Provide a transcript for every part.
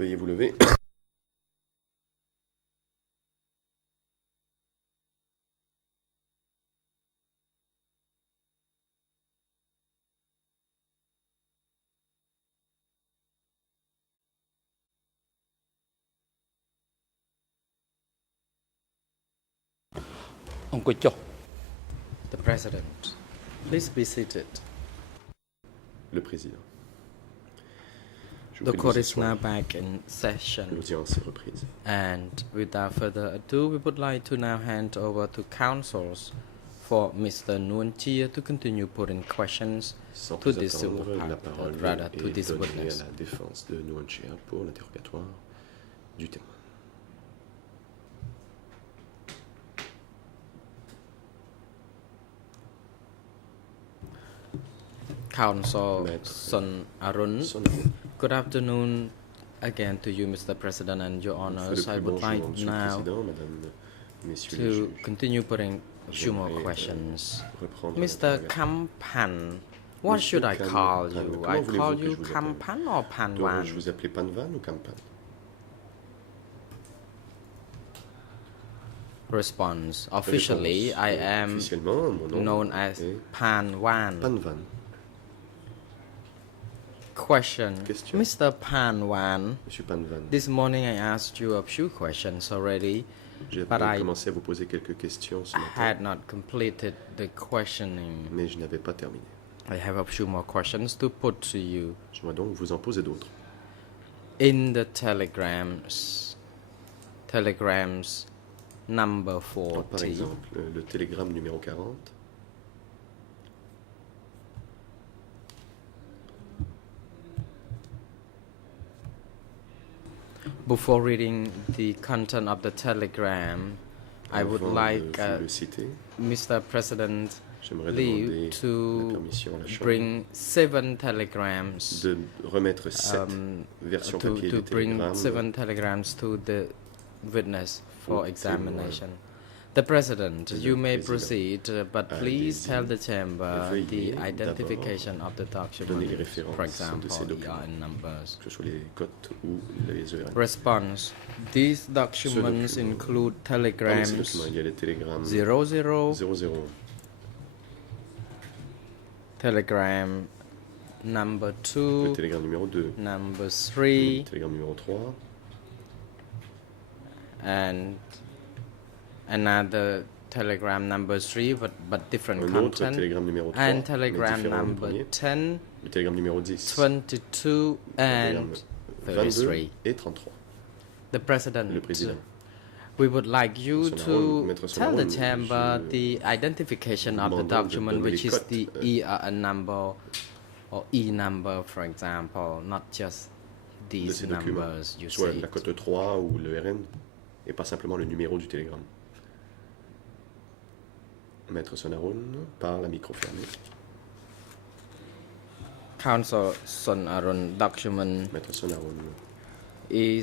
Veuillez vous lever. Ông Cho, the President, please be seated. Le président. Je The vous prie de court vous is now asseoir. back in session. L'audience est reprise. And without further ado, we would like to now hand over to counsels for Mr. Nguyen Chia to continue putting questions Sans to plus this civil attendre, la part, parole rather to est this donnée witness. à la défense de Nguyen Chia pour l'interrogatoire du témoin. Counsel Maître Son Arun, Son Arun. good afternoon again to you, Mr. President, and your honors. I would like Monsieur le now Président, Madame, Messieurs les to juges. continue putting a few more J'aimerais, questions. reprendre Mr. l'interrogatoire. Kampan, what Monsieur should I call Kampan, you? comment I voulez-vous call que you je vous appelle? Kampan or Panwan? Dois-je vous appeler Panvan ou Kampan? Response. Officially, I am Officiellement, mon nom known as est Panwan. Panvan. Question. Question. Mr. Panwan, Monsieur Panvan, this morning I asked you a few questions already, j'ai but I commencé à vous poser quelques questions ce matin, had not completed the questioning. mais je n'avais pas terminé. I have a few more questions to put to you. Je vais donc vous en poser d'autres. In the telegrams number Donc, par 40, exemple, le télégramme numéro 40, before reading the content of the telegram, I would avant like de vous le citer, Mr. President j'aimerais leave demander la to permission à la Chambre bring 7 telegrams de remettre 7 versions papier to des bring télégrammes 7 telegrams to the witness for au examination. The President, Le you may Président. proceed, but please Allez-y. tell the chamber Veuillez the identification of the donner les document, références for de example, ces documents. EIN numbers. que ce soit les cotes ou les ERN. Response. These documents document. include Parmi ces telegrams documents, il y a les télégrammes 00, 00, telegram number 2, le télégramme numéro 2, number le 3, télégramme numéro 3, and another telegram number 3, but different un autre content, télégramme numéro 3, and mais telegram différent du number premier, 10, le télégramme numéro 10, 22, and télégramme 22 33. et 33. The President, Le Président. we would like you Maître Son Arun, to Maître Son tell the Arun, chamber je the identification of the demande de document, donner which les is the codes, EIN number or E number, for example, not just de these ces documents, numbers you soit said. la cote 3 ou le RN, et pas simplement le numéro du télégramme. Maître Son Arun parle à micro fermé. Counsel Son Arun document Maître Son Arun. E3 Les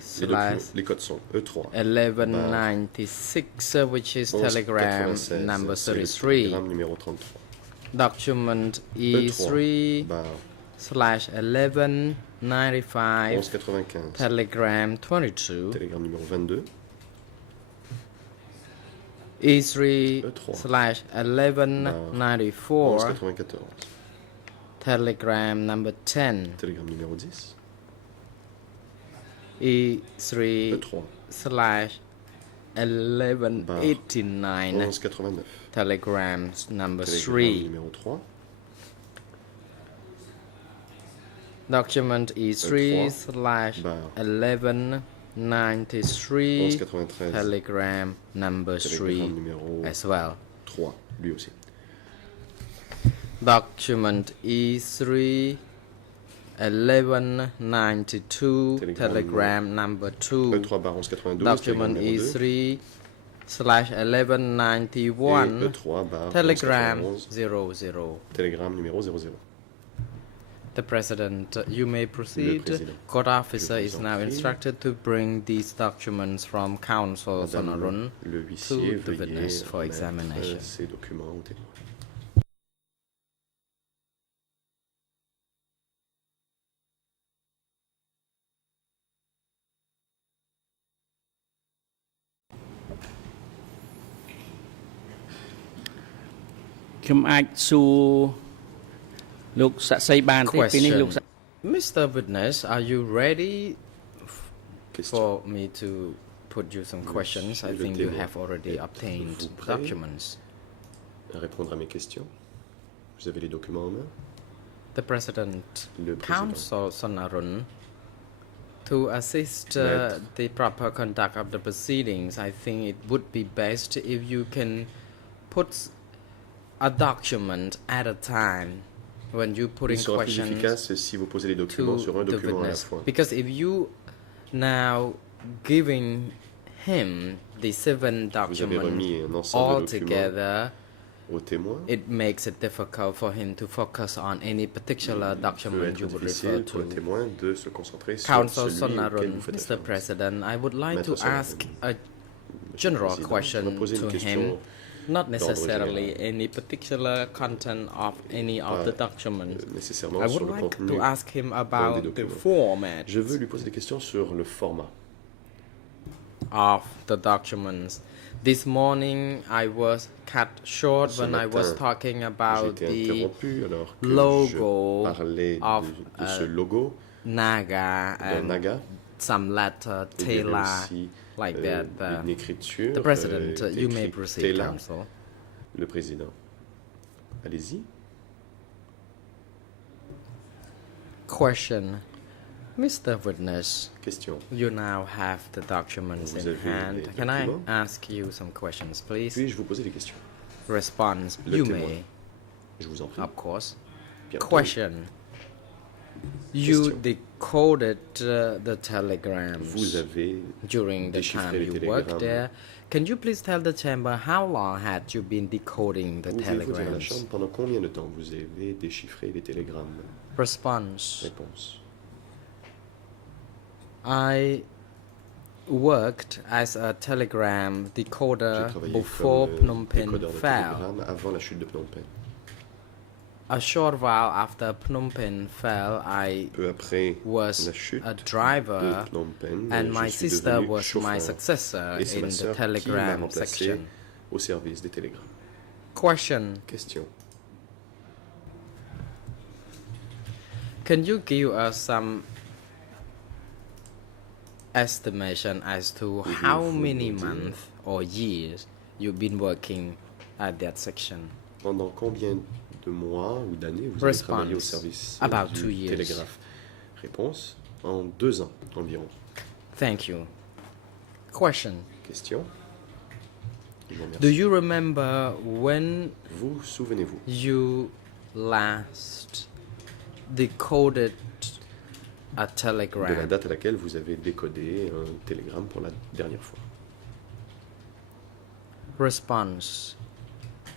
slash documents, les codes sont E3. 1196, which is telegram 1196, number c'est le 33. télégramme numéro 33. Document E3 E3 barre slash 1195, 1195. telegram 22. Télégramme numéro 22. E3 E3 slash 1194, 1194. telegram number 10. Télégramme numéro 10. E3 E3 slash 1189, 1189. telegram number Télégramme 3. numéro 3. Document E3 slash barre 1193, 1193. telegram number 3 Télégramme numéro as well. 3, lui aussi. Document E3 1192, telegram number 2. E3 barre 1192. Document télégramme numéro 2. E3 slash 1191, Et E3 barre telegram 1191. 00. Télégramme numéro 00. The President, you may proceed. Président. Court officer Je is vous en now prie. instructed to bring these documents from counsel Son Madame Arun le to huissier, the veuillez witness for remettre examination. ces documents au témoin. ខ្ញុំអាចសួរលោកសាក់សីបានទេពេលនេះលោក Question. Mr. Witness, are you ready Question. for me to put you some questions? I Monsieur le think you témoin, have already êtes-vous obtained prêt documents. À répondre à mes questions. Vous avez les documents en main. The President Le président. Counsel Sonarun, to assist Maître. the proper conduct of the proceedings, I think it would be best if you can put a document at a time when you put Il in sera plus questions efficace si vous posez les documents to sur un the document à la witness. fois. Because if you now giving him the 7 Vous avez documents remis un ensemble all de documents together, aux témoins. it makes it difficult for him to focus on any particular Il peut document être you would refer difficile pour le to. témoin de se concentrer sur Counsel celui auquel Sonarun, vous faites Mr. référence. President, I would like Maître to Sonarun, ask a Monsieur le general Président, question je vais poser to une question him, not d'ordre necessarily général. any particular content of any of the documents. Nécessairement I sur would le like contenu. to ask him about the documents. format Je veux lui poser des questions sur le format. of the documents. This morning I was cut short Ce when I was matin, talking J'ai about été the interrompu alors que logo je parlais of, de ce logo Naga d'un and Naga. some letter Il y avait Tela aussi like that. une écriture. The President, you may écrit proceed, Tela, Counsel. le président. Allez-y. Question. Mr. Witness, Question. you now have the documents Vous in avez hand. les Can I documents. ask you some questions, please? Puis-je vous poser des questions? Response. Le You témoin. may, Je vous en prie. of course. Bien entendu. Question. You Question. decoded the telegrams Vous avez during the déchiffré time les you télégrammes. worked there. Can you please tell the chamber how long had you been decoding the Vous pouvez vous dire à la telegrams? Chambre pendant combien de temps vous avez déchiffré les télégrammes? Response. Réponse. I worked as a telegram J'ai decoder travaillé before comme Phnom Penh décodeur de fell. télégrammes avant la chute de Phnom Penh. A short while after Phnom Penh fell, I Peu après was la chute a de driver Phnom Penh, and je my suis sister devenu was my chauffeur. successor Et c'est in ma the sœur qui m'a telegram remplacé section. au service des télégrammes. Question. Question. Can you give us some estimation as to how Pouvez-vous many nous dire months or years you've been working at that section? Pendant combien de mois ou d'années vous avez travaillé au Response. service About du 2 years. télégraphe? Réponse. En 2 ans environ. Thank you. Question. Question. Je vous remercie. Do you remember when Vous souvenez-vous you last decoded a de la telegram? date à laquelle vous avez décodé un télégramme pour la dernière fois? Response.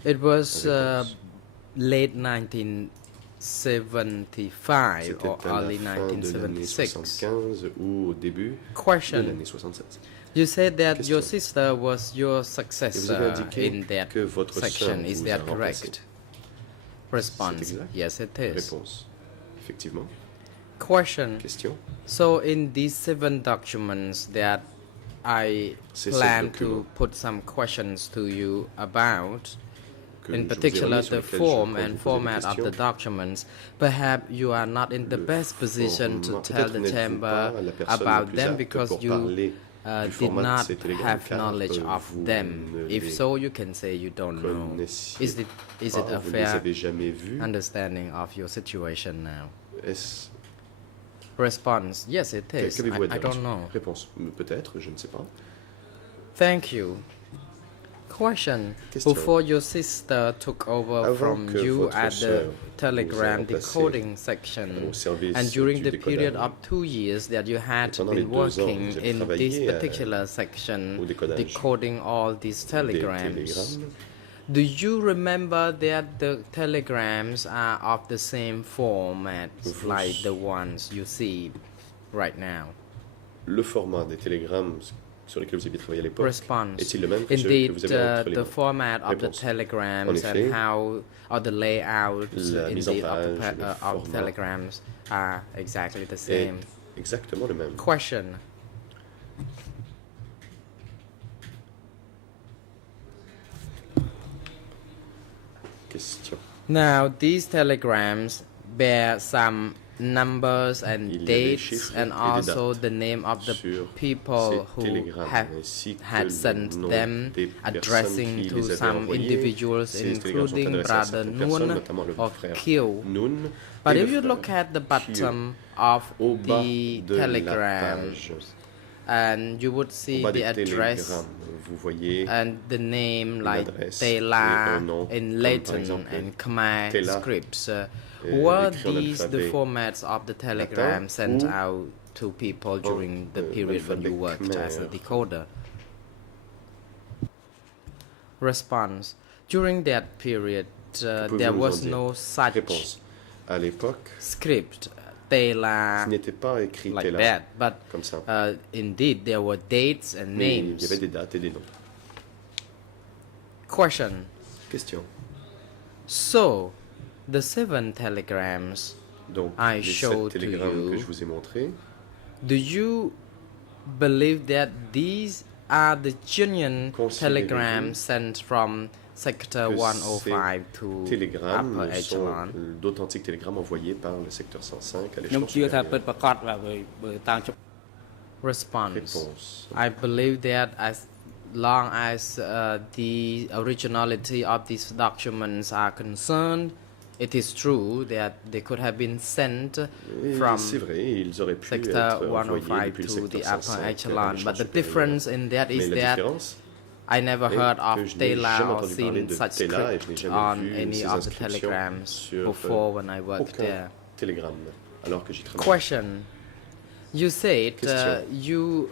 It was Réponse. late 1975 C'était or à la early fin de l'année 1976. 75 ou au début de Question. l'année 76. You said that Question. your sister was your Et vous successor avez indiqué in that que votre sœur section. Is vous that a remplacé. correct? Response. exact? Yes, it is. Réponse. Effectivement. Question. Question. So in these 7 documents that I Ces plan 7 to documents put some questions to you about, que in je vous ai particular remis, sur the lesquels je form compte and vous poser des format of the questions. documents, perhaps you are not in the Le best position to format- tell peut-être the n'êtes-vous chamber pas la personne la about plus them apte because pour you parler du did format de not ces télégrammes, have car, knowledge of vous them. ne If les so, you can say you don't know. connaissiez Is it pas, a vous ne les fair avez jamais vus. understanding of your situation now? Est-ce Response. Yes, it is. qu'avez-vous à I dire don't là-dessus? know. Réponse. Peut-être, je ne sais pas. Thank you. Question. Question. Before your sister took over Avant from que you votre at sœur the vous telegram ait remplacé decoding section, au service and during du the period décodage, of 2 years that you had et pendant les been 2 ans, working vous avez in travaillé this particular section, au décodage decoding all these des telegrams, télégrammes, do you remember that the telegrams are of the same format Vous- like the ones you see right now? le format des télégrammes sur lesquels vous aviez travaillé à l'époque Response. est-il le même que ceux que vous Indeed, avez entre les the mains? format of the Réponse. telegrams En effet, and how or the layouts la mise en indeed of the, page, le of format telegrams are exactly the est same. exactement le même. Question. Question. Now, these telegrams bear some numbers and Il y a des dates chiffres and et des also dates the name of the sur people ces who télégrammes, ainsi que had le sent nom them, des personnes addressing qui to les avaient some envoyés. individuals, Ces télégrammes sont including adressés à Brother certaines personnes, Nun notamment le of frère Kiew. Nun But et le if you frère look at the bottom of au bas the de la telegram, page, and you would au see bas the des address télégrammes, vous voyez and the name like adresse et Tela un nom, in comme par Latin exemple and Khmer Tela, scripts. Were écrit en these the alphabet formats of the telegram sent ou out to people during the period when you worked as a alphabet decoder? Response. During that period, there was no such Réponse. À l'époque, script, Tela, ce n'était pas écrit like Tela, that, but comme ça. indeed there were dates and Mais il y names. avait des dates et des noms. Question. Question. So, the 7 telegrams Donc, I les 7 showed to télégrammes que you, je vous ai montrés, do you believe that these are the genuine Considérez-vous telegrams sent from Sector que 105 ces to télégrammes Upper sont Echelon? d'authentiques télégrammes envoyés par le secteur 105 à ខ្ញុំ l'échelon ជឿថា supérieur. ពិតប្រាកដបាទបើតាមច្បាប់ Response. Réponse. I believe that as long as the originality of these documents are concerned, it is true that they could have been sent Et from c'est vrai, ils auraient pu Sector être envoyés 105 depuis le to the secteur upper 105 à echelon. l'échelon But the supérieur. difference in that Mais is la that différence I never est heard of que je n'ai Tela jamais or entendu parler seen de such Tela et je n'ai script jamais on vu any ces of the inscriptions telegrams sur before when I worked aucun there. télégramme alors que j'y travaillais. Question. You said Question. you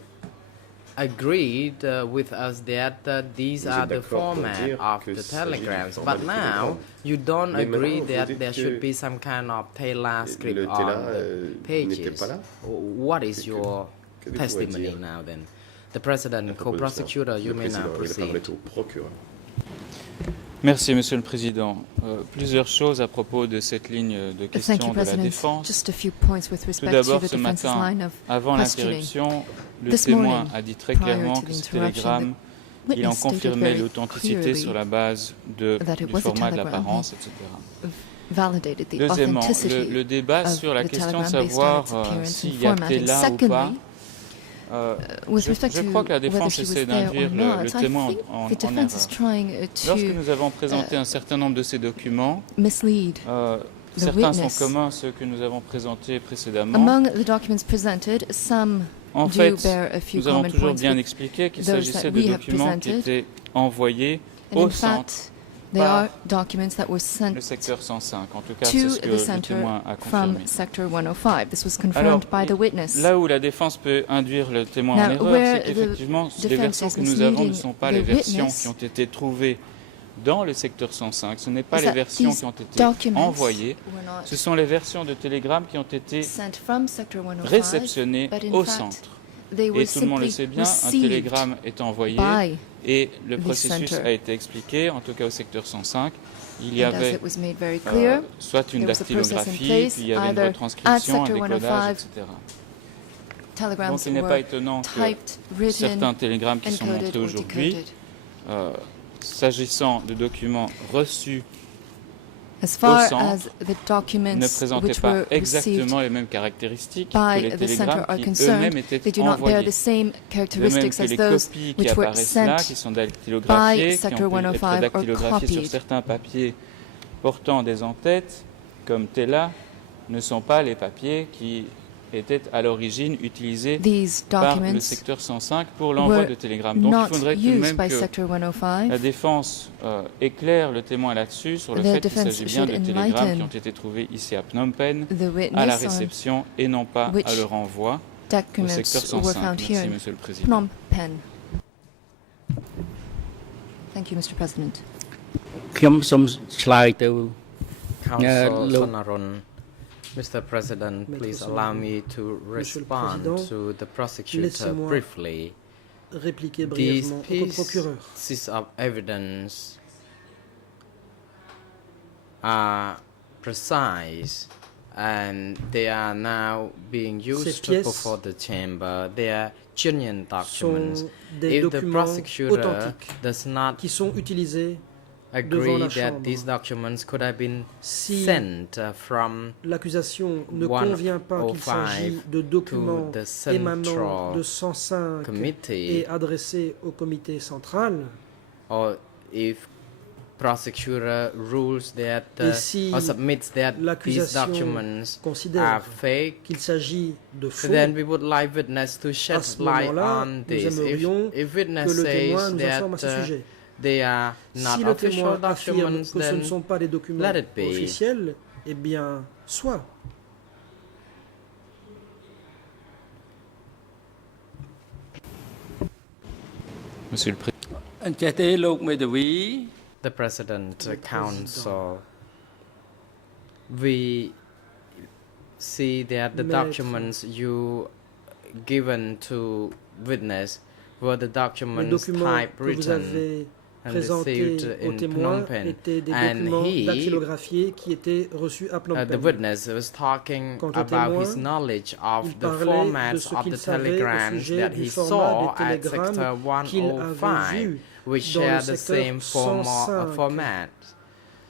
agreed with us that these Vous are êtes the d'accord pour format dire of que the s'agit du telegrams, format but des now télégrammes. you don't Mais agree maintenant, vous that dites there que should be some kind of Tela script le on Tela, the n'était pages. pas là. What is your que vous testimony pouvez dire now then? The president, À propos de ça, co-prosecutor, you le may now président, il a parlé proceed. au procureur. Merci, Monsieur le Président. Plusieurs choses à propos de cette ligne de Thank questions you, de la President. défense. Just a few points with Tout respect to d'abord, the ce defense's matin, line of avant questioning. l'interruption, le This témoin morning, a dit très prior clairement to que the ce interruption, télégramme, the il en witness stated confirmait very l'authenticité clearly sur la base that it du was a format de telegram. l'apparence, etc. Validated the Deuxièmement, authenticity le débat of sur la the question de telegram based on savoir its appearance and s'il y a formatting. Tela ou pas, Secondly, with respect je to crois que la whether défense she was essaie there or d'induire not, le I témoin think en the defense is erreur. trying Lorsque to nous avons présenté un certain nombre de ces documents, mislead certains sont witness. communs à ceux que nous avons présentés précédemment. Among the documents presented, some En do fait, bear a few nous avons common toujours points bien with expliqué qu'il those s'agissait that de we have documents qui presented. étaient envoyés And au in centre, fact, they par are documents that were sent le secteur 105. En tout cas, c'est to ce que the le center témoin a from confirmé. Sector 105. This was Alors, confirmed by the witness. là où la défense peut induire le témoin en Now, erreur, where c'est qu'effectivement, the les defense versions is que nous avons ne misleading sont pas the les versions witness qui ont été trouvées dans le secteur 105. Ce n'est pas is les that versions these qui ont été documents envoyées. were not Ce sont les versions de télégrammes qui ont été sent from Sector 105, réceptionnées but in au fact, centre. they were Et tout le monde le simply sait bien, un received télégramme est envoyé by et le the processus center. a été expliqué, en tout cas au secteur 105. Il y and as avait it was made very clear, soit une there was a process in dactylographie, place, puis il y avait une either retranscription, at un Sector décodage, 105, etc. telegrams Donc il n'est pas were étonnant que typed, written, certains télégrammes qui sont encoded montrés or aujourd'hui, decoded. s'agissant de documents reçus, As far centre, as the documents ne présentaient which pas were received exactement les mêmes caractéristiques by que les the center télégrammes are qui concerned, eux-mêmes étaient they do not bear envoyés. the same De même characteristics que as les those copies qui which were apparaissent là, sent qui sont dactylographiées, by qui Sector ont pu être 105 or dactylographiées sur copied. certains papiers portant des en-têtes, comme Tela, ne sont pas les papiers qui étaient à l'origine utilisés These par le documents secteur 105 pour l'envoi were de télégrammes. Donc not il faudrait tout de used même by que Sector la 105. défense éclaire le témoin là-dessus sur le The fait qu'il defense s'agit bien de should télégrammes qui enlighten ont été trouvés ici à Phnom Penh The à la witness on réception et non pas which à leur envoi au documents secteur were 105. found here Merci, in Monsieur le Président. Phnom Penh. Thank you, Mr. President. ខ្ញុំសូមឆ្លើយទៅ Council Lo- Sonaron. Mr. President, Maître please Sonaron. allow me to Monsieur le respond Président, to the prosecutor laissez-moi briefly. Répliquer These brièvement au procureur. pieces of evidence are precise and they are now being used pièces before the chamber. They are genuine documents. Sont des If the documents prosecutor authentiques does not qui sont utilisés agree la that Chambre. these documents could have been Si sent from l'accusation ne convient pas qu'il s'agit de documents the émanant de Central 105 Committee, et adressés au comité central, or if prosecutor rules that et si or submits that these l'accusation documents are considère fake, qu'il s'agit de faux, then we would like witness to shed à ce light moment-là, on nous this. aimerions If que witness le témoin says nous informe à ce that sujet. they are not Si le official témoin affirme documents, que ce ne then sont pas des documents let it be. officiels, eh bien, soit. Monsieur le Président. អញ្ចេះទេលោកមេធាវី the President Council, we see that the Maître. documents you given to witness were the Les documents documents que vous typewritten avez and présentés received aux in témoins Phnom Penh. étaient des And documents he, dactylographiés qui étaient reçus à Phnom the Penh. witness was talking Quant au about his témoin, knowledge of il the parlait de formats ce of qu'il the savait au telegrams sujet that du he format saw des at télégrammes sector qu'il avait 105, vus which dans le share the secteur same 105, format. à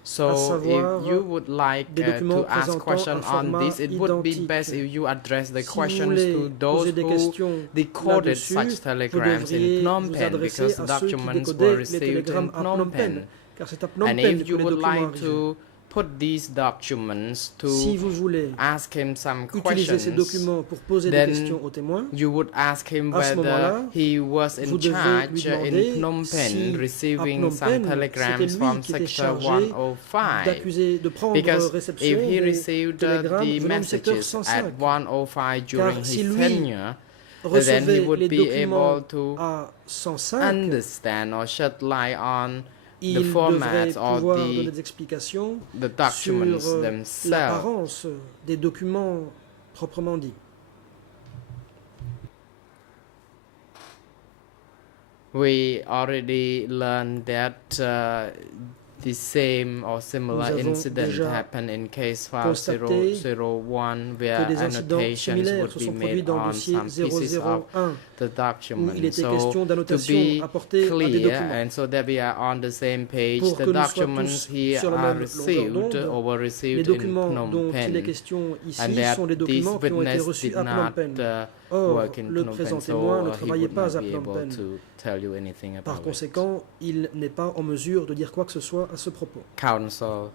So savoir if you would like des documents to ask présentant questions un on format this, it would be identique. best if you address the Si vous questions voulez to those poser des who questions decoded là-dessus, such vous telegrams in devriez Phnom vous Penh, adresser because à the ceux qui documents were décodaient les received in télégrammes à Phnom Phnom Penh, Penh. car c'est à Phnom And Penh if que you les would documents like arrivent. to put these documents Si to vous voulez ask him some utiliser ces questions, documents pour poser des then questions aux témoins, you would ask him à ce whether moment-là, he was in vous devez charge lui in demander Phnom Penh si, à receiving Phnom some Penh, telegrams c'était lui from qui était sector chargé 105. d'accuser, de prendre Because réception if he des received télégrammes the venant du secteur messages 105. at 105 during Car si his lui tenure, then he recevait would les be documents able to à 105, understand or shed light on the il devrait formats or pouvoir donner the des explications documents sur themselves. l'apparence des documents proprement dits. We already learned that the same or similar Nous avons incident déjà happened in case file constaté 001, que where des incidents annotations similaires would se be sont produits made dans le on dossier some pieces of 001 the où document. il était So question to d'annotations be apportées à des clear documents. and so that we are on the same page, Pour the que nous soyons documents tous here sur la are même received longueur or were Les received in documents Phnom dont il est Penh, question ici and that sont des this documents qui ont été witness reçus did à Phnom not Penh. Or, work in le Phnom présent Penh, témoin ne so he travaillait would pas not à be Phnom able Penh. to tell you anything Par about it. conséquent, il n'est pas en mesure de dire quoi que ce soit à ce propos. Counsel,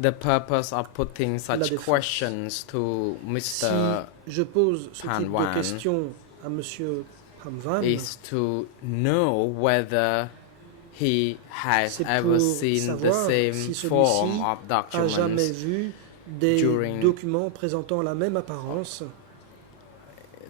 the purpose of putting La such défense. questions to Si Mr. je pose ce type Phanwan de questions à M. Phamvan, is to know whether he has c'est ever pour seen the savoir same si form celui-ci of a jamais documents vu des during documents présentant la même apparence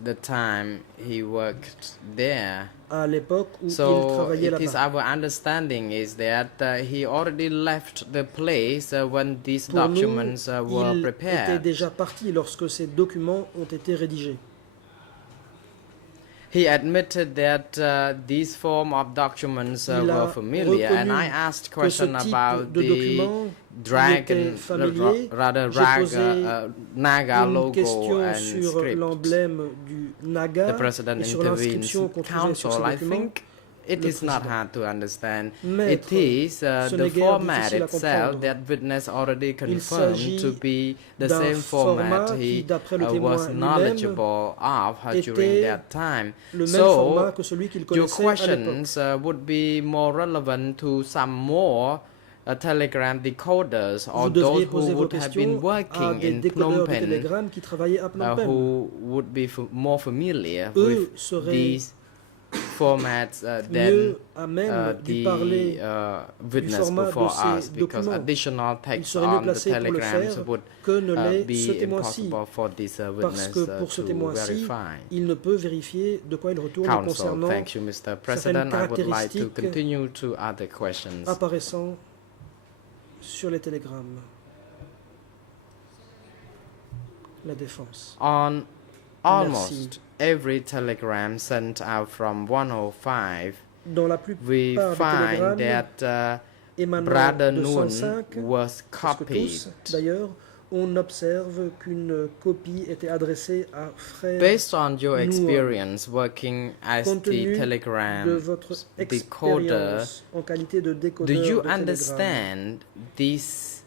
the time he worked there. à l'époque où il So travaillait it is là-bas. our understanding is that he already left the place when these Pour nous, documents were il était prepared. déjà parti lorsque ces documents ont été rédigés. He admitted that these form of documents Il a were familiar, and I reconnu asked que ce question type about de the documents dragon, était familier. rather J'ai posé Naga une logo question and sur script. l'emblème du Naga The president et sur intervenes. l'inscription qu'on trouvait sur Counsel, ces I documents. think it Le is not président. hard to understand. Maître, It is ce the n'est guère format difficile à itself comprendre. that witness already confirmed s'agit to be the d'un same format format qui, he d'après le témoin was lui-même, knowledgeable of during était that time. le même So, format que celui qu'il your connaissait à l'époque. questions would be more relevant to some more telegram decoders or Vous those devriez who poser vos would have been questions à working des in Phnom décodeurs de Penh, télégrammes qui travaillaient à Phnom Penh. who would be more familiar Eux with seraient these formats than mieux à même d'y parler the witness format de before ces us, because documents. additional Il text serait mieux on the placé pour le telegrams faire would que ne l'est ce be témoin-ci, impossible for this parce witness que pour ce to témoin-ci, verify. il ne peut vérifier de quoi il retourne Counsel, concernant thank you, Mr. President. I would like to caractéristiques continue to other questions. apparaissant sur les télégrammes. La défense. On almost every telegram sent out from 105, Dans la we plupart des find télégrammes that émanant Brother de Noon 105, was presque copied tous d'ailleurs, on observe qu'une copie était adressée à frère Based on your Noor. experience working as Compte the tenu Telegram de votre decoder, expérience en qualité de do décodeur you de télégramme, understand this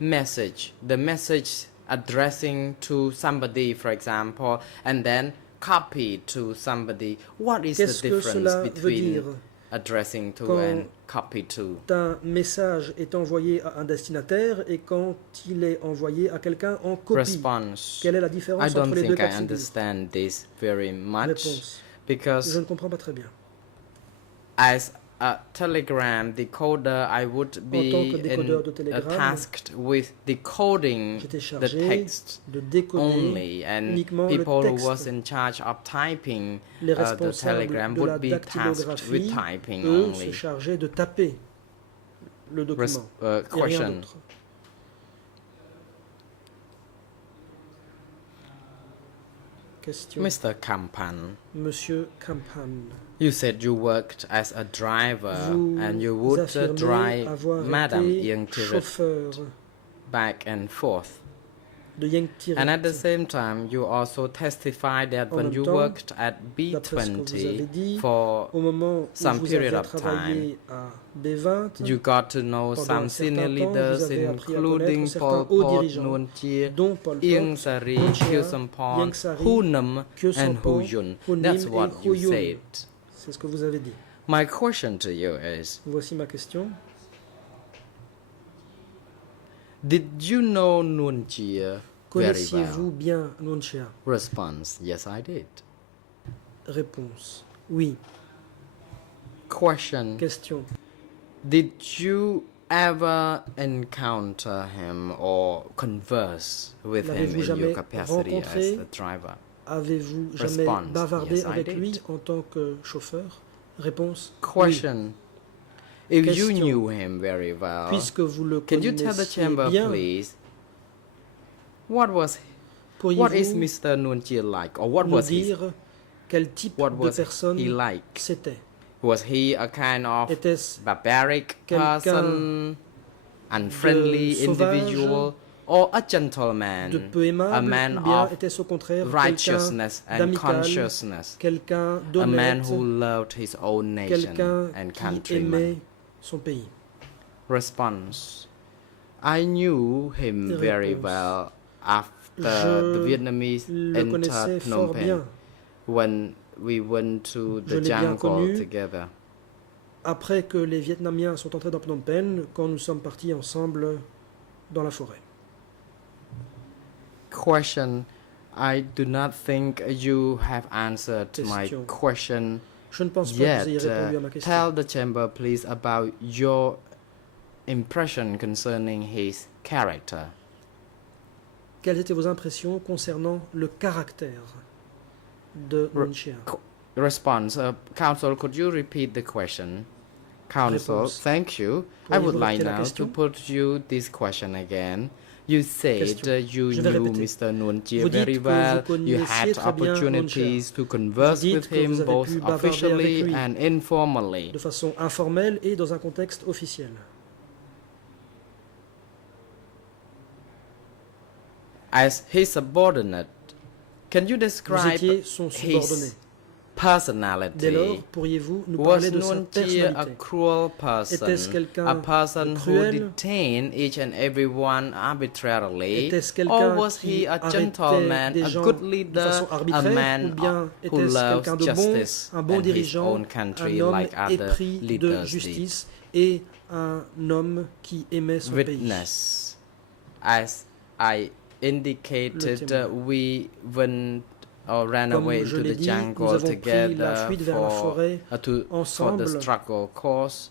message, the message addressing to somebody, for example, and then copy to somebody? What is Qu'est-ce the que difference cela veut between dire addressing to quand and copy to? un message est envoyé à un destinataire et quand il est envoyé à quelqu'un en copie? Response. Quelle est la I différence don't entre les deux think cas I de figure? understand this very much Réponse. Je because ne comprends pas très bien. as a Telegram decoder, I would tant be que décodeur de télégramme, tasked with decoding J'étais the chargé text de décoder only, and uniquement le people who texte. was in charge of typing Les the responsables Telegram de la would be tasked with dactylographie, typing eux, se only. chargeaient de taper le document. Et rien Question. d'autre. Question. Mr. Kampan, Monsieur Kampan, you said you worked as a driver vous and you would affirmez drive avoir Madame été Ieng Tirith chauffeur back and forth. de Ieng Tirith. And at the same time, you also testified that En when même you temps, worked at d'après ce que vous avez B20 dit, for au moment où some vous period avez of travaillé à B20, you got to know pendant some un certain senior temps, vous leaders, avez appris à including connaître certains Pol hauts Pot, dirigeants, Nuon Chea, dont Pol Pot, Ieng Sari, Nuon Chea, Khieu Samphan, Ieng Sari, Hu Nam, Khieu and Samphan, Hu Yun. Hu Nim That's et what Hu you Yun. said. C'est ce que vous avez dit. My question to you is, Voici ma question. did you know Nuon Chea very Connaissiez-vous well? bien Nuon Chea? Response, yes, I did. Réponse. Oui. Question, Question. did you ever encounter him or converse with him L'avez-vous in your jamais capacity as rencontré? the driver? Avez-vous jamais Response. bavardé Yes, I avec did. lui en tant que chauffeur? Réponse. Question, if you Question. knew him very Oui. well, Puisque vous le can you tell the connaissiez chamber, bien, please, what is pourriez-vous Mr. Nuon Chea like, or what nous was his, dire quel type what de was personne he like? c'était? Was he a kind of Était-ce barbaric quelqu'un person, unfriendly de sauvage, individual, or a gentleman, de peu a aimable man ou bien of était-ce au contraire quelqu'un righteousness and d'amical, consciousness, quelqu'un a man d'honnête, who loved his own nation quelqu'un and qui countrymen? aimait son pays? Response, I knew him very Réponse. well after Je the Vietnamese le connaissais entered Phnom fort Penh bien. when we went to Je the l'ai bien jungle connu. together. Après que les Vietnamiens sont entrés dans Phnom Penh, quand nous sommes partis ensemble dans la forêt. Question, I do not think you have answered my Question. question Je ne pense pas que vous ayez yet. répondu à ma question. Tell the chamber, please, about your impression concerning his character. Quelles étaient vos impressions concernant le caractère de Re- Nuon Chea? Response, counsel, could you repeat the question? Counsel, Réponse. thank you. I would Pourriez-vous like répéter la now to question? put you this question again. You said Question. you Je vais knew répéter. Mr. Nuon Chea Vous very dites que well. vous You connaissiez had très bien opportunities to converse Vous dites with que him vous avez both pu bavarder officially avec lui. and informally. De façon informelle et dans un contexte officiel. As his subordinate, can you Vous describe étiez son subordonné. his personality? Dès lors, pourriez-vous nous Was parler de sa Nuon Chea a personnalité? cruel Était-ce person, quelqu'un a person de who cruel? detained each and everyone arbitrarily, Était-ce or quelqu'un was qui he a arrêtait gentleman, des a gens good de leader, façon a arbitraire, ou man bien who était-ce loves quelqu'un de bon, justice un bon and his dirigeant, own country un homme like other épris de leaders did? justice et un homme qui aimait son pays? Witness, as I indicated, témoin. we went or ran Comme away je into l'ai the dit, nous jungle avons pris la together fuite vers la forêt for the ensemble. struggle course.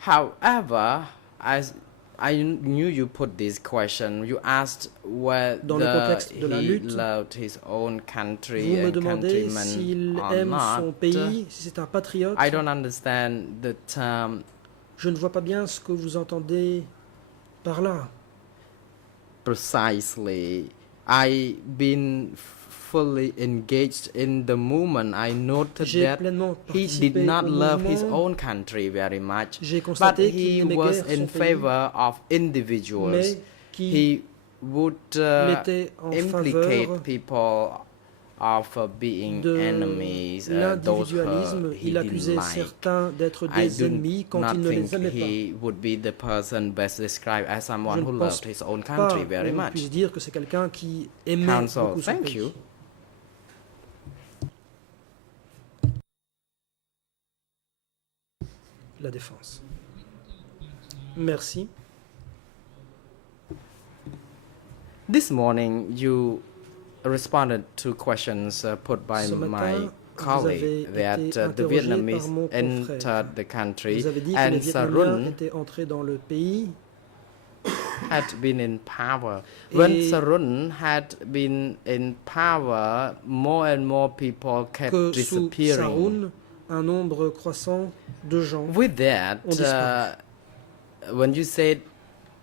However, as I knew you put this question, you asked Dans le whether contexte de la he lutte, loved his own country Vous me and demandez countrymen s'il or aime not. son pays, si c'est un patriote. I don't understand the term Je ne vois pas bien ce que vous entendez par là. precisely. I been fully engaged in the movement. I noted J'ai that pleinement he did participé not au love his mouvement. own country very much, J'ai but constaté qu'il he n'aimait was guère in son pays, favor of individuals. mais qui he would mettait en implicate faveur people of being de enemies, those l'individualisme. he Il didn't accusait like. certains d'être I des do ennemis quand not il ne les think aimait pas. he would be the person best described as Je someone ne who pense loved his own pas country very qu'on much. puisse dire que c'est quelqu'un qui aimait Counsel, beaucoup son thank pays. you. La défense. Merci. This morning, you responded to questions put by Ce matin, my vous colleague avez that été the interrogé Vietnamese par mon confrère. entered the country Vous avez dit que and les Vietnamiens Sarun étaient entrés dans le pays had been in power. When Et- Sarun had been in power, more and more people kept que sous disappearing. Sarun, un nombre croissant de gens With that, ont disparu. when you said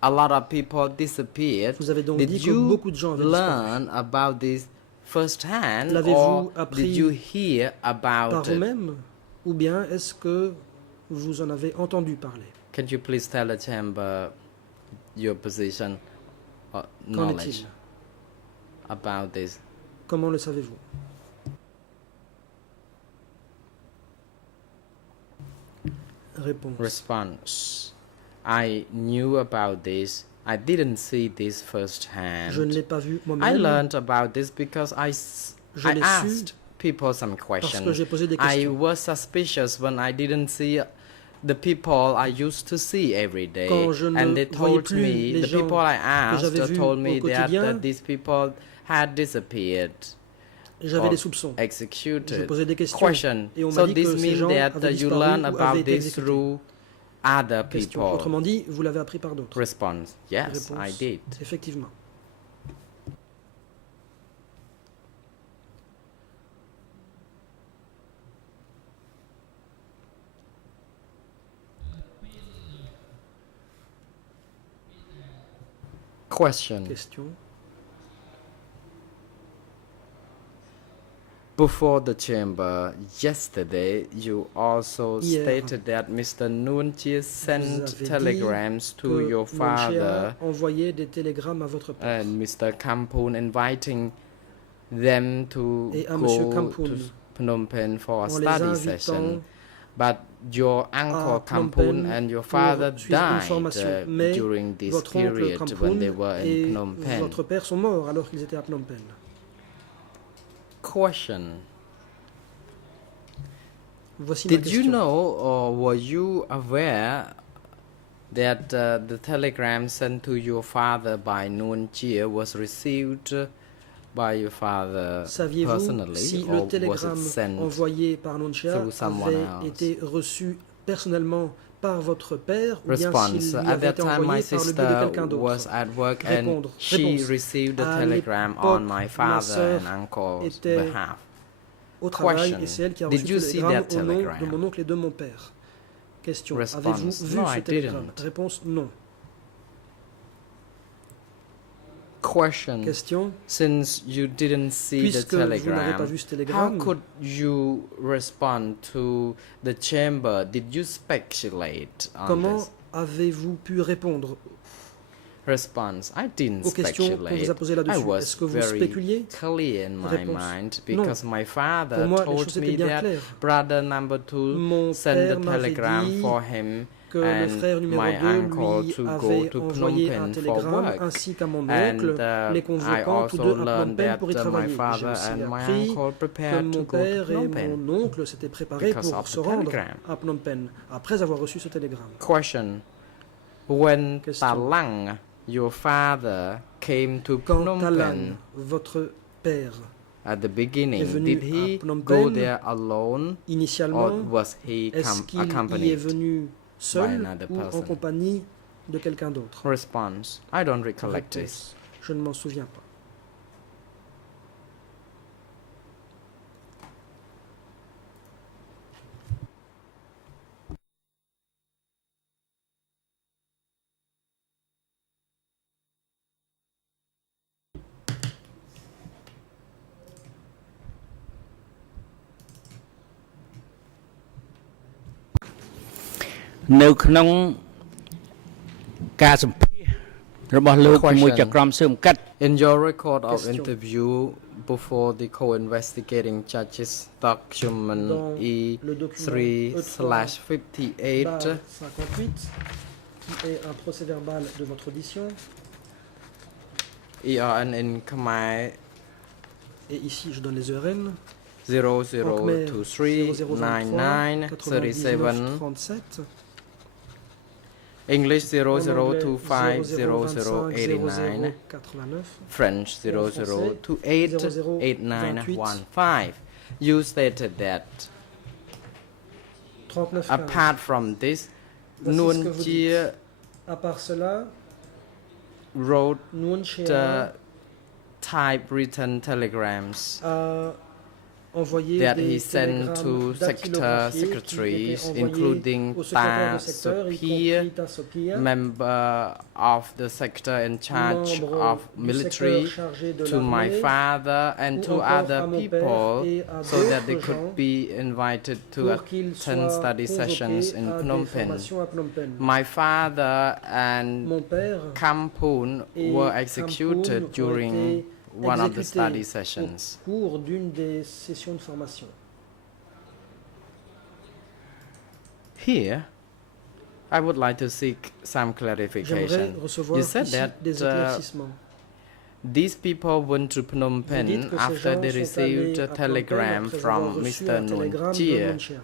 a lot of people disappeared, Vous avez donc did dit que you beaucoup de gens avaient disparu. learn about this firsthand, L'avez-vous or appris did you hear par about it? vous-même ou bien est-ce que vous en avez entendu parler? Can you please tell the chamber your position or Qu'en knowledge est-il? about this? Comment le savez-vous? Réponse. Response. I knew about this. I didn't see this Je ne firsthand. l'ai pas vu I moi-même learned about this because Je I l'ai su asked people some parce que questions. j'ai posé des I questions. was suspicious when I didn't see the people I used to see every day. Quand je ne And they voyais told plus me, les the gens people I asked j'avais vus told au me that quotidien, these people had disappeared J'avais or des soupçons. Je executed. posais des questions Question. et on m'a So dit que this ces means gens that avaient you disparu learn ou avaient about été this exécutés. through other Question. people. Autrement dit, vous l'avez appris par d'autres. Response. Yes, I Réponse. did. Effectivement. Question. Question. Before the chamber yesterday, you also Hier, stated that Mr. Nuon Chea Vous sent avez dit telegrams to que your Nuon Chea father envoyait des télégrammes à votre père and Mr. Kampoon inviting them to et à Monsieur go to Kampoon Phnom Penh for a en les study invitant session. But your uncle Phnom Kampoon Penh and your pour father suivre une died formation. Mais during this votre oncle period when Kampoon they were in et Phnom Penh. votre père sont morts alors qu'ils étaient à Phnom Penh. Question. Voici ma Did you question. know or were you aware that the telegram sent to your father by Nuon Chea was received by your father Saviez-vous personally, si or le was it télégramme sent envoyé par Nuon Chea through someone avait else? été reçu personnellement par votre père ou bien Response. s'il lui At avait that été time, my envoyé par le biais de sister quelqu'un was d'autre? at work and Répondre. she Réponse. received the À telegram l'époque, on my ma father sœur and uncle's était behalf. Au travail, Question. et c'est elle qui a Did reçu you ce see télégramme that au nom telegram? de mon oncle et de mon père. Question. Response. Avez-vous vu No, ce I télégramme? didn't. Réponse non. Question. Question. Since you didn't see the Puisque vous n'avez pas telegram, vu ce how télégramme, could you respond to the chamber? Did you speculate on comment this? avez-vous pu répondre Response. I didn't aux questions qu'on vous a speculate. posées I là-dessus? was Est-ce que vous very spéculiez? clear in my Réponse. mind Non. because my father Pour moi, les told choses étaient me bien that claires. brother number two Mon sent père the m'avait telegram dit for him que le frère and numéro my 2 uncle lui to go avait to Phnom envoyé un Penh for télégramme work. ainsi qu'à mon And oncle, les I convoquant tous also deux à Phnom learned Penh that pour y my travailler. J'ai father aussi and my appris uncle que prepared to mon go to père et Phnom Penh. mon oncle s'étaient préparés because pour of se the rendre telegram. à Phnom Penh après avoir reçu ce télégramme. Question. When Question. Talang, your father, came to Quand Phnom Talang, Penh votre père, at the est beginning, venu did he à Phnom go Penh, there alone or initialement, was he est-ce qu'il y est accompanied? venu seul another ou en person? compagnie de quelqu'un d'autre? Response. I don't recollect this. Réponse. Je ne m'en souviens pas.នៅក្នុងការសម្ភាសន៍ របស់លោកជាមួយ Question. ចក្រមស៊ើបអង្កិត In your record of Question. interview before the co-investigating judges document Dans le document E3/58 58, qui est un procès-verbal de votre audition. ERN in Khmer Et ici, je donne les ERN. 0023 99 37 37. English En anglais, 0025 0025 0089 89. French Et en français, 0028 0028 8915. You stated that 39. apart from this, Voici Nuon ce que vous Chea À part cela, wrote Nuon Chea typewritten telegrams a envoyé that des he sent to télégrammes sector dactylographiés secretaries, qui étaient envoyés including au secrétaire de Ta secteur, y Sopir, compris Ta Sopir, member of the sector in charge membre of du military, secteur chargé de to my l'armée, father and ou to encore other à mon people père et à so that they d'autres could gens be invited to pour qu'ils attend soient study sessions convoqués in à Phnom des Penh. formations à Phnom Penh. My father and Mon père Kampoon et were Kampoon executed ont during été one of the exécutés study au sessions. cours d'une des sessions de formation. Here, I would like to seek some J'aimerais clarification. recevoir You said ici that des éclaircissements. these people went to Phnom Vous Penh dites que ces after gens they sont received allés a à Phnom Penh telegram après from avoir reçu Mr. un télégramme de Nunchia. Nuon Chea.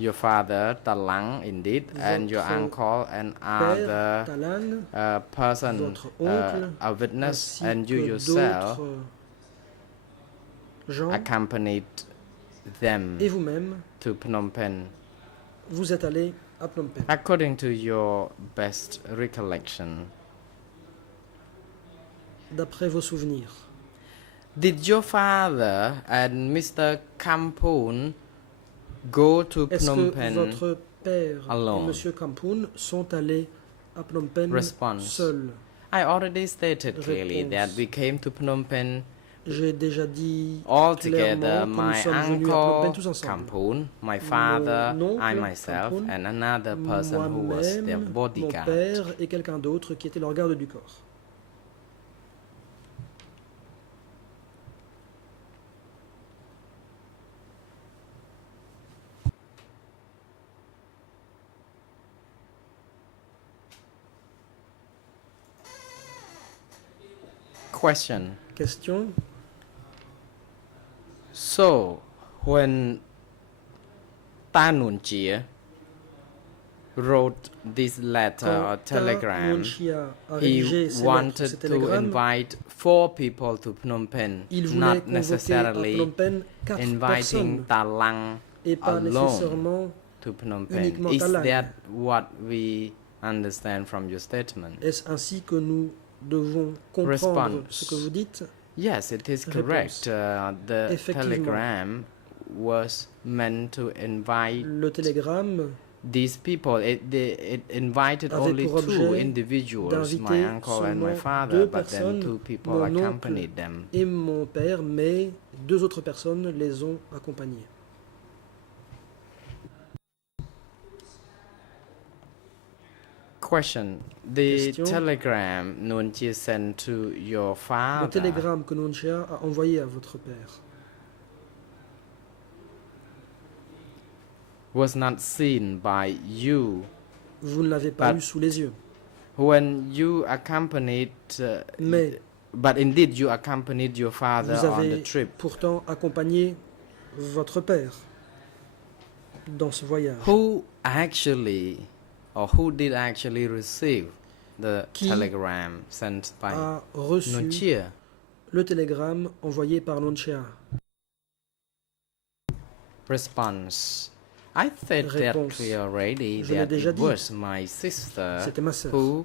Your father, Talang, indeed, and your Votre uncle and Père, other Talan, person, votre oncle, a witness, ainsi and you que yourself d'autres gens, accompanied them et vous-même, to Phnom Penh. vous êtes allés à Phnom Penh. According to your best recollection, D'après vos souvenirs, did your father and Mr. Kampoon go to est-ce Phnom que Penh? votre père alone? et Monsieur Kampoon sont allés à Phnom Penh Response. seuls? I already stated clearly Réponse. that we came to Phnom Penh J'ai déjà dit all clairement together. que nous My sommes venus à Phnom Penh uncle tous ensemble. Kampoon, my father, Mon I oncle myself, Kampoon, and another person who was their Moi-même, mon bodyguard. père et quelqu'un d'autre qui était leur garde du corps. Question. Question. So, when Ta Nun Chea wrote this letter or Quand telegram, Nuon Chea a rédigé he ces lettres, wanted ces to télégrammes, invite 4 people to Phnom Penh, il voulait not convoquer à necessarily Phnom Penh 4 inviting personnes Talang et pas alone nécessairement to Phnom Penh. uniquement Is Talang. that what we understand from your statement? Est-ce ainsi que nous devons comprendre Response. ce que vous dites? Yes, it is Réponse. correct. The Effectivement. telegram was meant to invite Le télégramme these people. It invited avait only pour two objet individuals, my d'inviter uncle and my seulement father, deux but then personnes, 2 people mon oncle accompanied them. et mon père, mais 2 autres personnes les ont accompagnés. Question. The Question. telegram Nuon Chea sent to your Le father télégramme que Nuon Chea a envoyé à votre père was not seen by you vous ne l'avez pas But- eu sous les yeux. when you accompanied Mais but indeed you accompanied your father vous on the avez trip. pourtant accompagné votre père dans ce voyage. Who actually or who did actually receive the Qui telegram sent by A reçu Nuon Chea? le télégramme envoyé par Nuon Chea. Response. I said that Réponse. clear already Je l'ai that déjà it dit. was my sister C'était ma sœur. who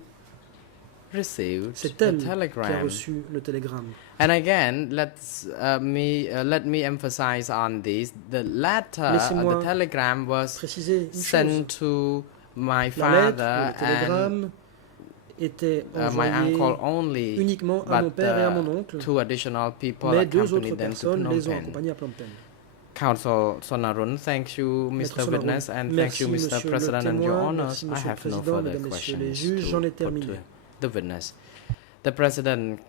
received C'est the elle qui a telegram. reçu le télégramme. And again, let me emphasize on this. The letter, Laissez-moi the telegram was Préciser une chose. sent to my La lettre, father le télégramme était and my envoyé uncle only, uniquement à mon but père et à mon oncle, 2 additional people mais 2 autres accompanied them to personnes Phnom les ont Penh. accompagnés à Phnom Penh. Counsel Sonarun, thank you, Maître Mr. Sonarun. Witness, and thank Merci, you, Mr. Monsieur le President, and Your témoin. Honors. Merci, I Monsieur le have no Président, further Mesdames, Messieurs les questions juges. J'en ai to put terminé. to the witness. The President,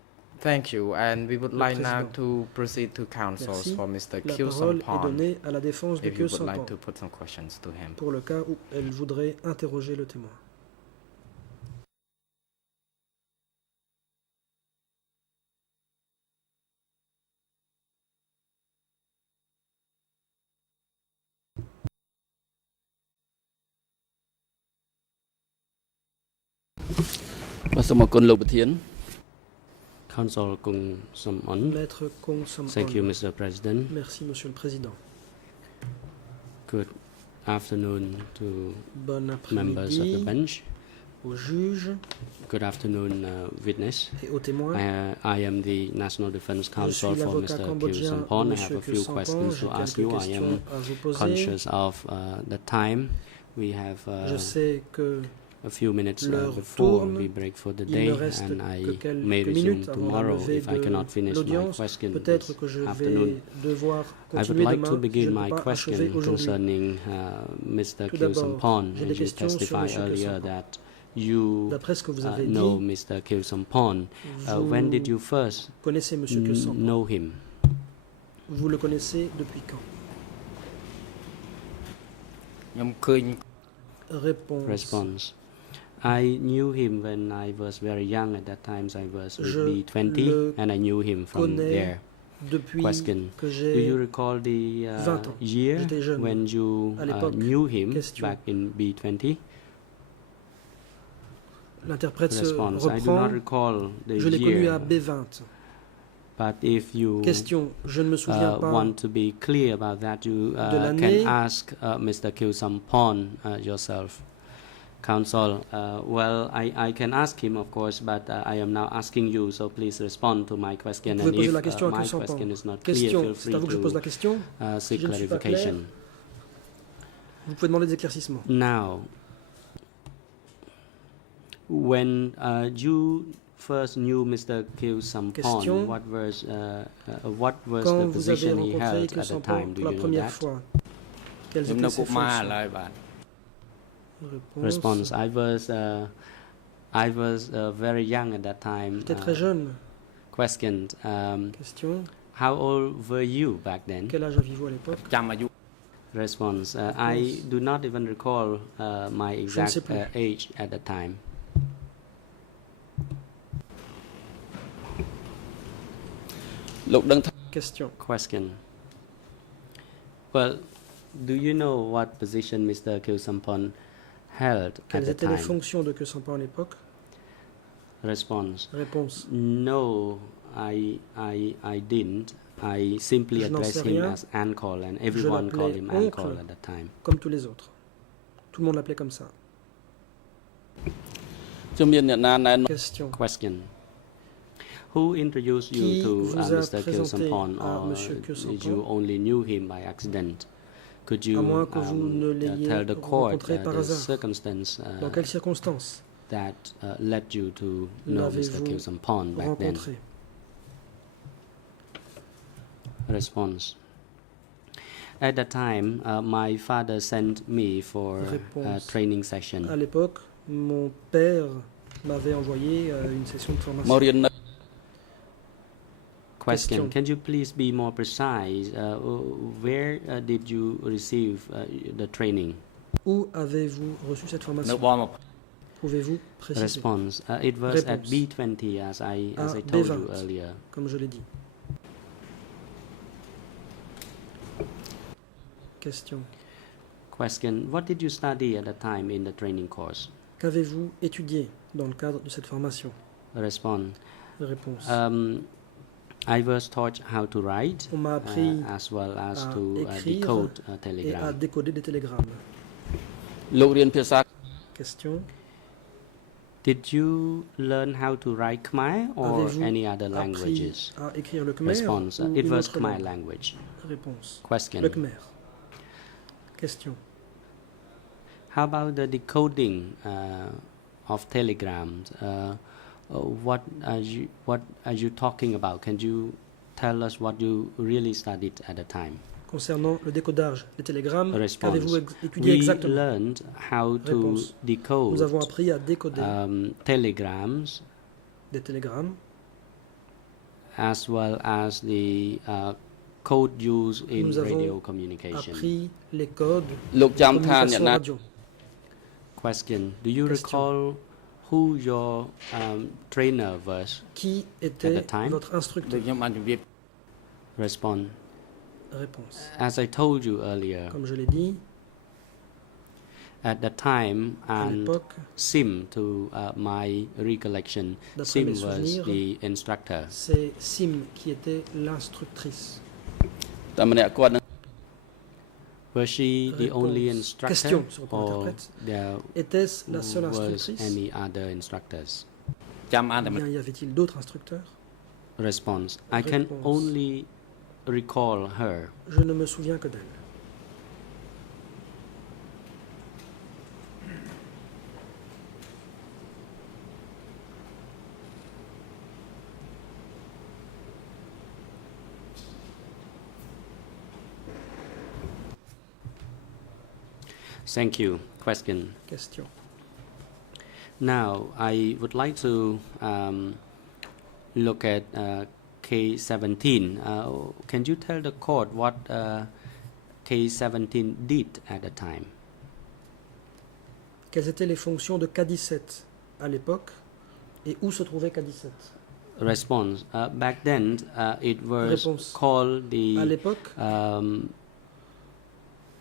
thank you, and we would Le like now Président. to proceed to counsels Merci. for Mr. La Kyo parole est Sampan, donnée à la défense de if Kyo you would like Sampan to put some questions to him. pour le cas où elle voudrait interroger le témoin. Counsel Kung Samon. Maître Kong Sampan. Thank you, Mr. President. Merci, Monsieur le Président. Good afternoon to Bon members of the après-midi bench. aux juges Good afternoon, witness. et aux témoins. I am the National Defense Je Counsel suis for l'avocat Mr. Kyu cambodgien Sampon. de I have M. a few Kyu questions Sampon. to J'ai ask quelques you. I questions am à vous poser. conscious of the time. We have Je sais que a few minutes l'heure before tourne. we break for the Il day, ne reste and que I quelques may resume minutes avant la tomorrow levée if I de cannot finish my l'audience. question Peut-être this que je vais afternoon. devoir I would continuer like to demain. Je begin ne my peux pas question achever aujourd'hui. concerning Mr. Tout Kyu d'abord, Sampon. j'ai des As you questions sur testified M. Kyu earlier Sampon. that you D'après ce que vous avez know dit, Mr. Kyu Sampon. When vous did you first connaissez M. Kyu Sampon. know him? Vous le connaissez depuis quand? ខ្ញុំឃើញ Réponse. Response. I knew him when I was very young. At that time, I was with Je B20, le and I knew him from connais there. Depuis Question. que Do you j'ai recall the 20 ans. year J'étais jeune when you à l'époque. knew him Question. back in B20? l'interprète se Response. I do not reprend. recall the Je l'ai connu year. à B20. But if you Question. Je ne me souviens pas want to be clear about that, you de l'année. can ask Mr. Kyu Sampon yourself. Counsel, well, I can ask him, of course, but I am now asking you, so please respond to my question. Vous pouvez And poser if la question à my Kyu Sampon. question is not clear, Question. feel C'est free à vous que je pose la to question. seek je ne suis pas clair. clarification. Vous pouvez demander des éclaircissements. Now, when you first knew Mr. Kyu Sampon, Question. what was Quand the vous avez position he rencontré held Kyu at the Sampon time? Do pour la you know première that? fois, quelles ខ្ញុំ étaient នៅ ses កុមារ fonctions? ឡើយបាទ Response. I was very young at that time. J'étais très jeune. Question. Question. How old were you back then? Quel âge aviez-vous à l'époque? ចាំអាយុ Response. I do not even recall my sais exact plus. age at the time. Question. Question. Well, do you know what position Mr. Kyu Sampon held at Quelles the étaient les time? fonctions de Kyu Sampon à l'époque? Response. Réponse. No, I didn't. I simply Je n'en sais addressed him rien. as Uncle, and everyone called him l'appelais Uncle oncle. at that time. Comme tous les autres. Tout le monde l'appelait comme ça. Question. Question. Who introduced you Qui to vous a Mr. Kyu présenté Sampon, à or Monsieur Kyu did Sampon? you only knew him by accident? Could À you moins que vous ne l'ayez tell the court rencontré par the hasard. circumstance Dans quelles circonstances that led you to know Mr. Kyu l'avez-vous Sampon back then? rencontré? Response. At that time, my father sent me for a Réponse. training session. À l'époque, mon père m'avait envoyé une session de formation. Question. Question. Can you please be more precise? Where did you receive the training? Où avez-vous reçu cette នៅ formation? បម Pouvez-vous préciser? Response. It was at Réponse. B20, as I À told you B20. earlier. Comme je l'ai dit. Question. Question. What did you study at the time in the training course? Qu'avez-vous étudié dans le cadre de cette formation? Response. Réponse. I was taught how to write On m'a appris as well as à to écrire decode a et à telegram. décoder des télégrammes. Question. Did you learn how to write Khmer or Avez-vous any other appris languages? à écrire le Khmer Response. ou It une was autre Khmer langue? language. Réponse. Question. Le Khmer. Question. How about the decoding of telegrams? What are you talking about? Can you tell us what you really studied at the time? Concernant le décodage des télégrammes, Response. qu'avez-vous étudié We exactement? learned how to Réponse. Nous avons decode appris à décoder telegrams des télégrammes as well as the code used in Nous avons radio communication. appris les codes លោកចាំថាអ្នក communication ណា radio. Question: Do you Question. recall who your trainer was? Qui était the time? votre ដូច instructeur? ខ្ញុំបានជម្រាប Respond: Réponse. As I told you earlier, Comme je l'ai dit, at the time à and l'époque, Sim, to my recollection, D'après Sim mes was souvenirs, the instructor. c'est Sim qui était l'instructrice. តែម្នាក់គាត់នឹង Was she the only Réponse. instructor, Question sur le or interprète. there Était-ce la seule was instructrice? any other instructors? ចាំអានតែ Ou ម្នាក់ bien y avait-il d'autres instructeurs? Response: I can Réponse. only recall her. Je ne me souviens que d'elle. Thank you. Question. Question. Now, I would like to look at K17. Can you tell the court what K17 did at the time? Quelles étaient les fonctions de K17 à l'époque et où se trouvait K17? Response: back then, it was Réponse. called À the l'époque,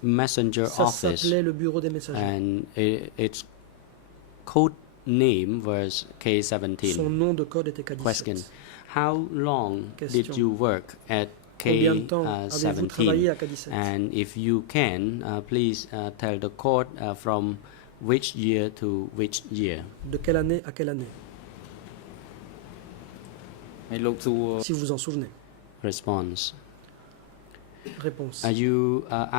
messenger ça office, s'appelait le bureau des messagers. and its code name was Son K17. nom de code était K17. Question: How long did Question. you work at Combien de temps avez-vous travaillé K17? à K17? And if you can, please tell the court from which year to which year. De quelle année à quelle année? ហើយលោកសួរ Si vous vous en souvenez. Response: Réponse. Are you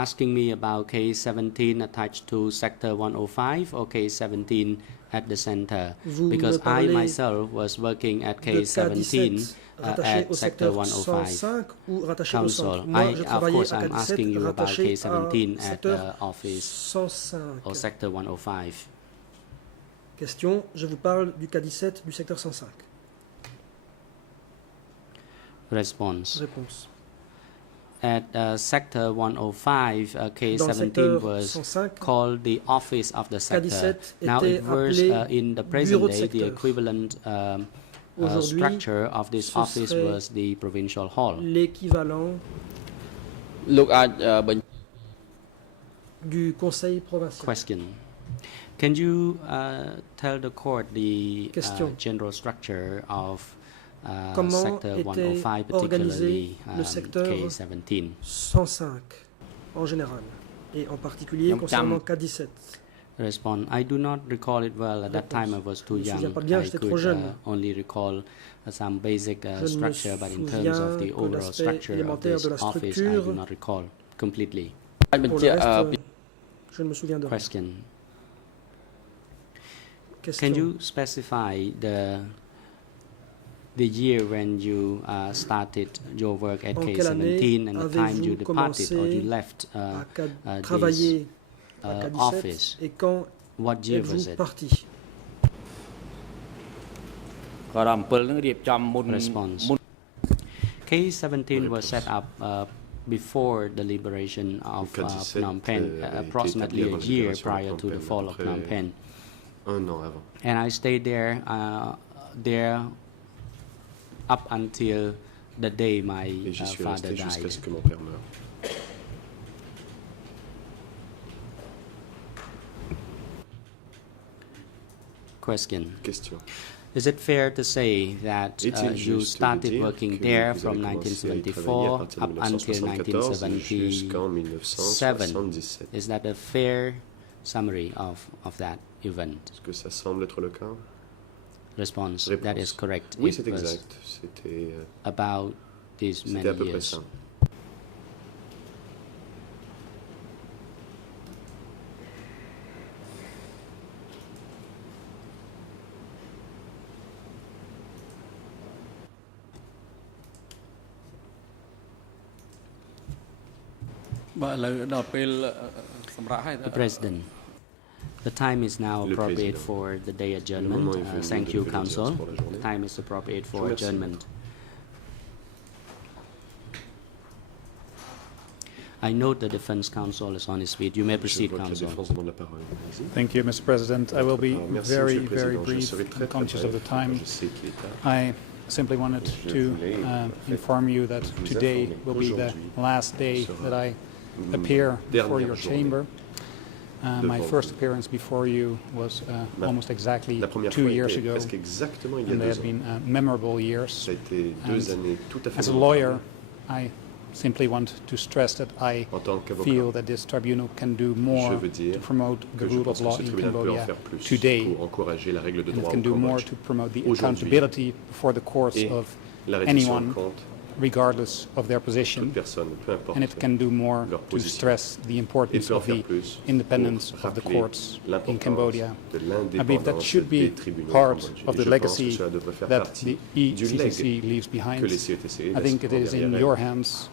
asking me about K17 attached to Sector 105 or K17 at the center? Vous Because me I parlez myself was working at de K17 K17 rattaché at au sector secteur 105. 105 ou rattaché au Council, centre. Moi, je of travaillais course, à I'm asking K17 you about rattaché K17 à at secteur office 105. or sector 105. Question, je vous parle du K17 du secteur 105. Response: Réponse. At sector 105, Dans le K17 secteur was 105, called the office of the sector. K17 Now était it was appelé in the present bureau de day the secteur. equivalent Aujourd'hui, structure of this ce office serait was the provincial hall. l'équivalent លោកអាចបញ្ du conseil provincial. Question: Can you tell the court the Question. general structure of Comment sector était 105, organisé particularly le secteur K17? 105 en général et en particulier Donc, concernant K17. Respond: I do not recall it well. At that Réponse. time, I was too Je me young. souviens pas bien, I j'étais could trop jeune. only recall some basic Je ne me structure, but in terms of the souviens que overall l'aspect structure of élémentaire this de la office, I structure. do not recall completely. អាចបញ្ Pour ជា le ក់ reste, je ne me souviens de rien. Question: Question. Can you specify the year when you started your work at En quelle année K17 and the time you avez-vous departed or you commencé left à travailler à K17 office? et quand What year was êtes-vous it? parti? ក៏ដល់7នឹងរៀបចំមុន Response: មុន K17 was set up before the liberation of K17 Phnom Penh, avait été approximately établi a avant la year libération de prior Phnom to the Penh, fall of après Phnom Penh. Un an avant. And I stayed there up until the day my Et j'y suis father resté jusqu'à died. ce que mon père meure. Question: Question. Is it fair to say that Est-il you juste de started dire working que there vous from avez commencé à y travailler à 1974 partir de up until 1974 jusqu'en 1977? 1977? Is that a fair summary of that event? Est-ce que ça semble être le cas? Response: Réponse. That is correct. Oui, It c'est was exact. C'était about these c'était many à peu près years. ça. The President, the time is now Le appropriate Président. for the day Le adjournment. moment est venu Thank de you, lever l'audience Council. pour la journée. The time is appropriate Je for vous remercie. adjournment. I note the Defense Counsel is on his feet. You may Je proceed, vois que la Counsel. défense demande la parole. Allez-y. Thank you, Mr. President. I will be Merci, very, Monsieur le very Président. Je brief serai très, and très conscious of the bref. time. Je sais qu'il est tard. I simply wanted Je to voulais, en fait, inform you that vous today informer will be the qu'aujourd'hui last day sera that I une appear before dernière your journée chamber. My devant first vous. appearance before you was almost exactly La première 2 fois years était ago, presque exactement il y a and they 2 have ans. been memorable years. Ça a été 2 années tout à fait As a mémorables. lawyer, I simply want to stress that I En tant qu'avocat, feel that this tribunal can do je more veux dire to promote the que je rule pense of que law ce in tribunal peut en Cambodia faire plus today, pour encourager la règle de and it droit can au do more Cambodge. to promote the Aujourd'hui, accountability before the courts Et of la réduction anyone, de compte, regardless of their toute position, personne, peu importe, and it can do more leur to position. stress the il importance peut en of faire the plus independence pour of the rappeler courts in l'importance Cambodia. de I believe that l'indépendance should des be tribunaux part cambodgiens. of Et the je pense que legacy cela devrait faire that partie the du legs ECCC leaves que behind. les CETC I think it is in derrière your elles. hands,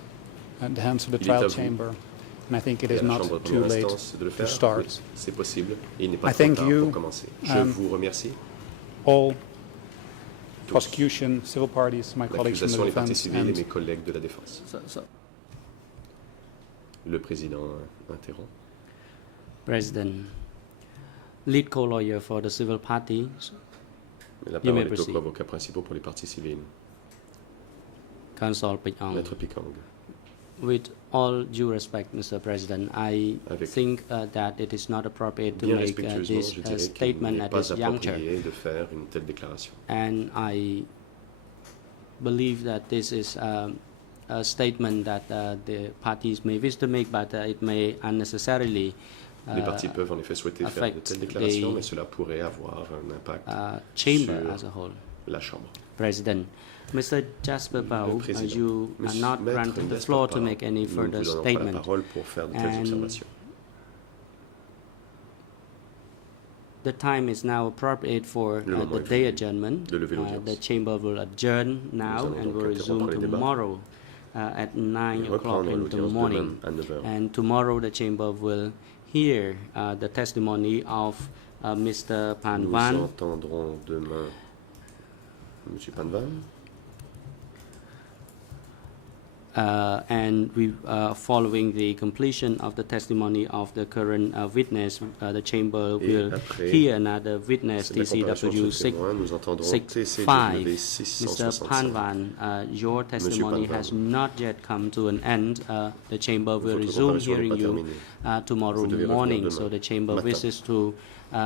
and the hands of the Il est à trial vous. chamber, and I think it Et is à la not chambre de too première late instance de le to faire, start. oui, c'est possible. Et il n'est pas I trop thank tard you, pour commencer. Je vous remercie. All Tous. prosecution, civil parties, my colleagues from the L'accusation, les parties defense, civiles et mes and collègues de la défense. Le président interrompt. President, lead co-lawyer for the civil party. La You may parole est aux proceed. co-avocats principaux pour les parties civiles. Counsel Pichong. Maître Pikang. With all due respect, Mr. President, I Avec think that it is not appropriate to bien make respectueusement, this je dirais qu'il statement n'est at pas this juncture. approprié de faire une telle déclaration. And I believe that this is a statement that the parties may wish to make, but it may unnecessarily Les parties peuvent en effet souhaiter faire de affect telles déclarations, the mais cela pourrait avoir un impact chamber sur as a whole. la Chambre. President, Mr. Jasper Bao, Président. you are Monsieur not Maître granted the Jasper floor to Bao, make any nous ne further vous donnons pas la statement. parole pour faire de telles And observations. The time is now appropriate for Le moment the est day venu adjournment. de lever l'audience. The chamber will adjourn now allons and donc will resume interrompre les débats. tomorrow at 9 o'clock Reprendre in the l'audience morning. demain à 9 heures. And tomorrow the chamber will hear the testimony of Mr. Pan Nous Van, entendrons demain M. Panvan. And we, following the completion of the testimony of the current witness, the chamber Et will après hear another witness, la comparaison TCW de ce témoin, nous entendrons 65. TCW Mr. 665. Panvan, your testimony Panvan. has not yet come to an end. The chamber will Votre resume comparution n'est hearing pas you terminée. tomorrow Vous devez revenir morning. demain So the chamber matin. wishes to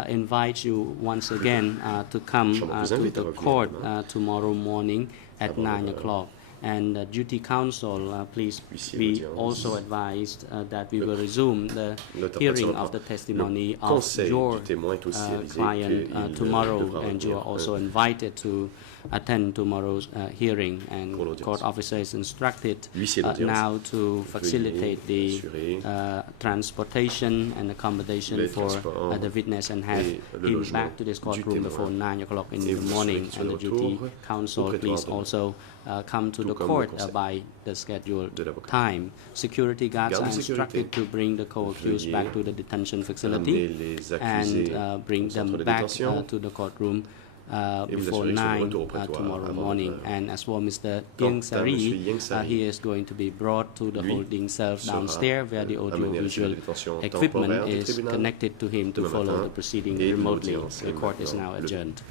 invite you once again to come Chambre vous to invite à the revenir court demain. tomorrow morning at Avant 9 9 heures. o'clock. And duty counsel, please Huissier be d'audience. also advised that we will resume the Notable hearing observatoire. of the testimony Le of conseil your du témoin est aussi avisé client qu'il tomorrow, devra and you revenir, are also invited to attend tomorrow's hearing. And Pour l'audience. court officer is instructed Huissier d'audience. now to facilitate the assurer transportation and accommodation les for transports the witness and have et le him logement back to this du courtroom témoin. before 9 o'clock in Et the vous morning. serez And the de duty retour counsel, au please prétoire also come to tout the comme court le conseil by the scheduled de l'avocat. time. Security guards Garde are de sécurité. instructed to bring the co-accused Veuillez back to the detention Ramener facility les and accusés bring au centre them de back détention. to the courtroom Et vous before assurer qu'ils sont de 9 retour au prétoire tomorrow avant morning. 9 heures. And as for Mr. Quant Ying à Sari, Monsieur Ying Sari, he is going to be brought to the lui holding cell sera, downstairs where the amené à la cellule audiovisual de détention equipment temporaire du is tribunal connected to him to demain follow matin, the proceeding et remotely. l'audience The est court is maintenant now levée. adjourned.